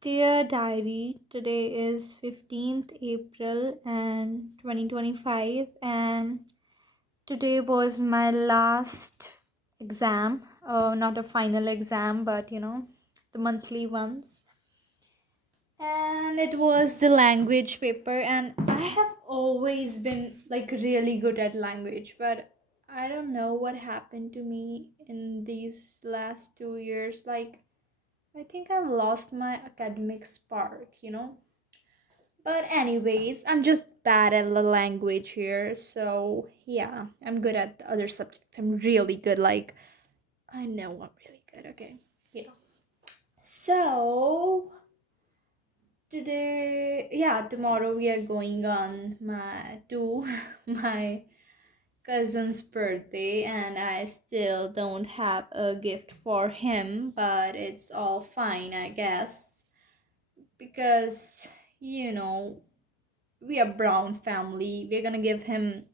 Dear Diary, today is 15th April and 2025, and today was my last exam. Not a final exam, but the monthly ones. And it was the language paper, and I have always been like really good at language, but I don't know what happened to me in these last 2 years. Like, I think I've lost my academic spark. But anyways, I'm just bad at the language here. So yeah, I'm good at the other subjects. I'm really good. Like, I know I'm really good. Okay. Yeah. So tomorrow we are going on my to my cousin's birthday, and I still don't have a gift for him, but it's all fine, I guess, because you know we are Brown family. We're gonna give him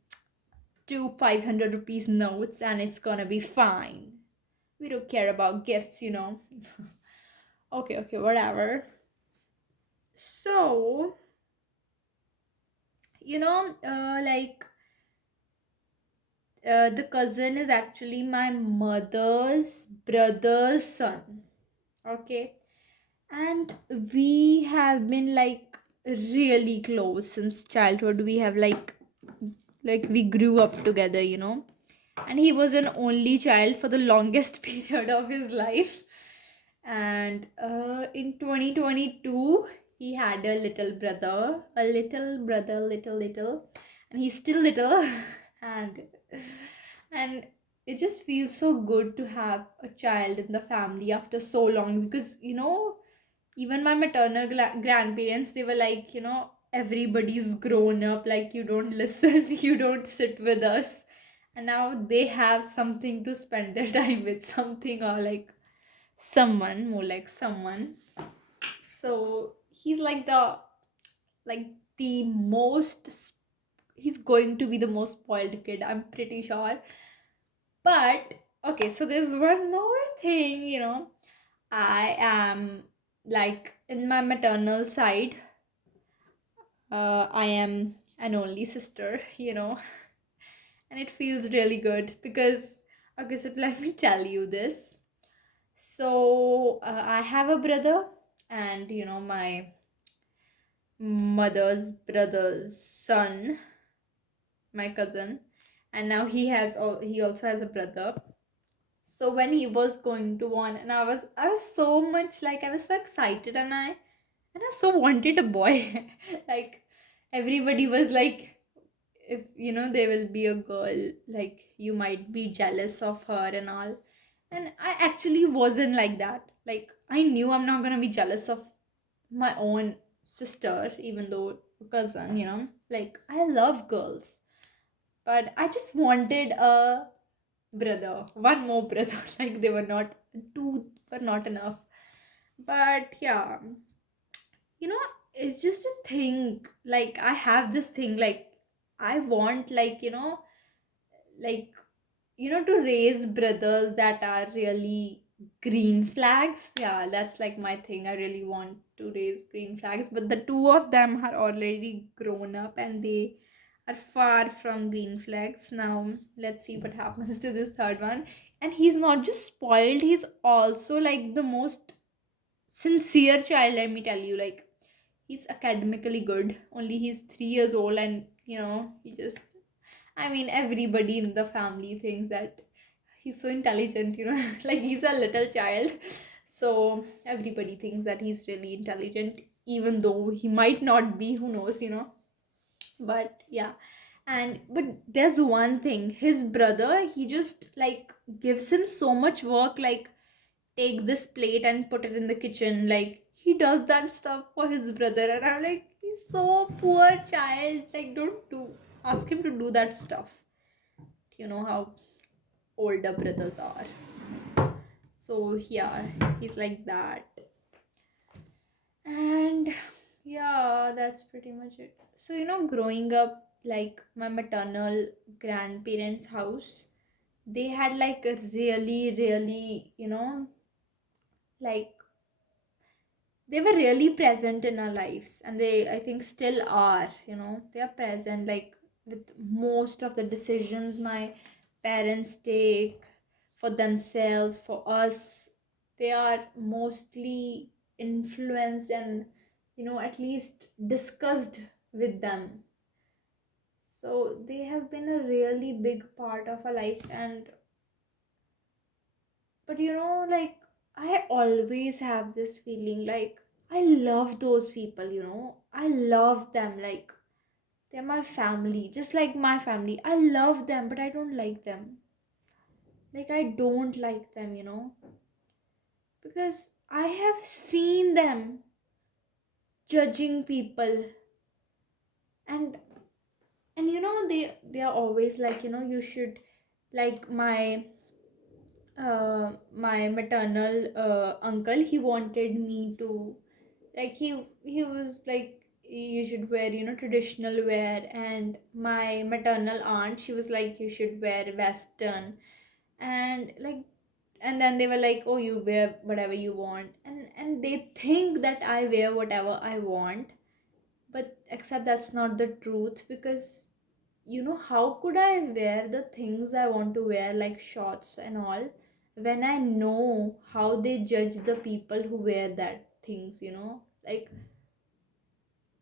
two 500 rupees notes and it's gonna be fine. We don't care about gifts. Okay, okay, whatever. So, like, the cousin is actually my mother's brother's son. Okay. And we have been like really close since childhood. We have like we grew up together. And he was an only child for the longest period of his life. And in 2022 he had a little, and he's still little. and and it just feels so good to have a child in the family after so long, because even my maternal grandparents, they were like, everybody's grown up, like, you don't listen, you don't sit with us. And now they have something to spend their time with, something, or like someone, more like someone. So he's like the most he's going to be the most spoiled kid, I'm pretty sure. But okay, so there's one more thing. I am, like, in my maternal side, I am an only sister. And it feels really good because, okay, so let me tell you this. So, I have a brother, and my mother's brother's son, my cousin, and now he also has a brother. So when he was going to born, and I was so much, like, I was so excited, and I so wanted a boy. Like, everybody was like, if there will be a girl, like, you might be jealous of her and all. And I actually wasn't like that. Like, I knew I'm not gonna be jealous of my own sister, even though cousin. Like, I love girls, but I just wanted a brother, one more brother. Like, they were not, two were not enough. But yeah, you know it's just a thing. Like, I have this thing, like, I want, like, like, to raise brothers that are really green flags. Yeah, that's like my thing. I really want to raise green flags, but the two of them are already grown up and they are far from green flags. Now let's see what happens to this third one. And he's not just spoiled, he's also like the most sincere child, let me tell you. Like, he's academically good, only he's 3 years old, and he just, I mean, everybody in the family thinks that he's so intelligent. Like, he's a little child. So everybody thinks that he's really intelligent, even though he might not be, who knows. But yeah. But there's one thing, his brother, he just like gives him so much work, like, take this plate and put it in the kitchen. Like, he does that stuff for his brother, and I'm like, he's so poor child. Like, don't do ask him to do that stuff. You know how older brothers are. So yeah, he's like that. And yeah, that's pretty much it. So, growing up, like, my maternal grandparents' house, they had like a really, really, like, they were really present in our lives, and they, I think, still are, they are present, like, with most of the decisions my parents take for themselves, for us. They are mostly influenced and, at least discussed with them. So they have been a really big part of our life. And but like, I always have this feeling like I love those people, I love them, like they're my family, just like my family. I love them, but I don't like them. Like, I don't like them, because I have seen them judging people. And and they are always like, you should, like, my maternal uncle, he wanted me to, like, he was like, you should wear, traditional wear. And my maternal aunt, she was like, you should wear western. And like, and then they were like, oh, you wear whatever you want. And they think that I wear whatever I want. But except that's not the truth, because how could I wear the things I want to wear, like shorts and all, when I know how they judge the people who wear that things, like,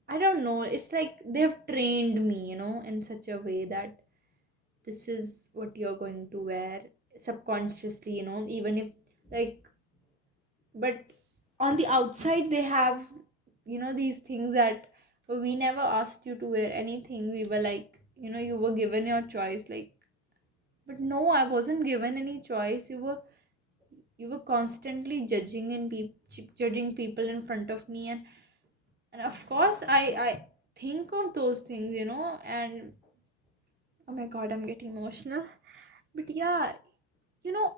I don't know, it's like they've trained me, in such a way that this is what you're going to wear subconsciously, even if, like, but on the outside they have, these things that, we never asked you to wear anything. We were like, you were given your choice, like. But no, I wasn't given any choice. You were constantly judging people in front of me. And of course I think of those things, and oh my god, I'm getting emotional. But yeah,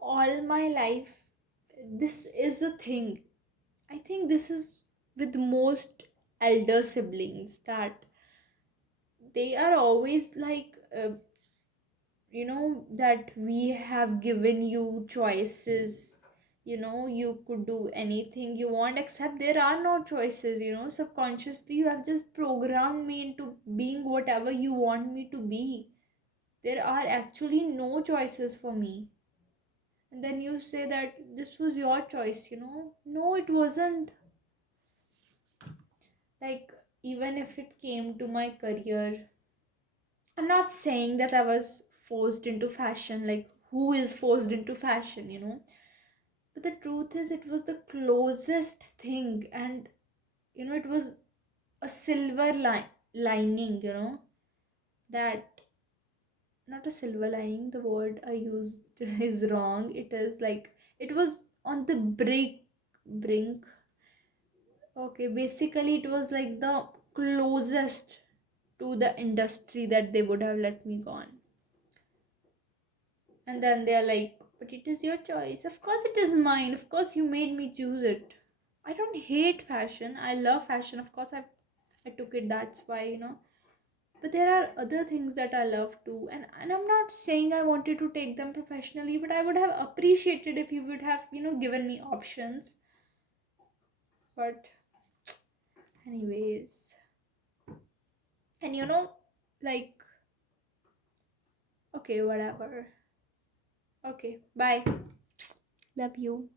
all my life, this is a thing. I think this is with most elder siblings, that they are always like, that we have given you choices. You could do anything you want, except there are no choices. Subconsciously you have just programmed me into being whatever you want me to be. There are actually no choices for me. And then you say that this was your choice. No, it wasn't. Like, even if it came to my career, I'm not saying that I was forced into fashion. Like, who is forced into fashion, But the truth is, it was the closest thing. And, it was a silver lining, that, not a silver lining, the word I used is wrong. It is like, it was on the brink. Okay, basically, it was like the closest to the industry that they would have let me go on. And then they're like, but it is your choice. Of course, it is mine. Of course, you made me choose it. I don't hate fashion. I love fashion. Of course, I took it. That's why, But there are other things that I love too. And I'm not saying I wanted to take them professionally, but I would have appreciated if you would have, given me options. But, anyways. And, like, okay, whatever. Okay, bye. Love you.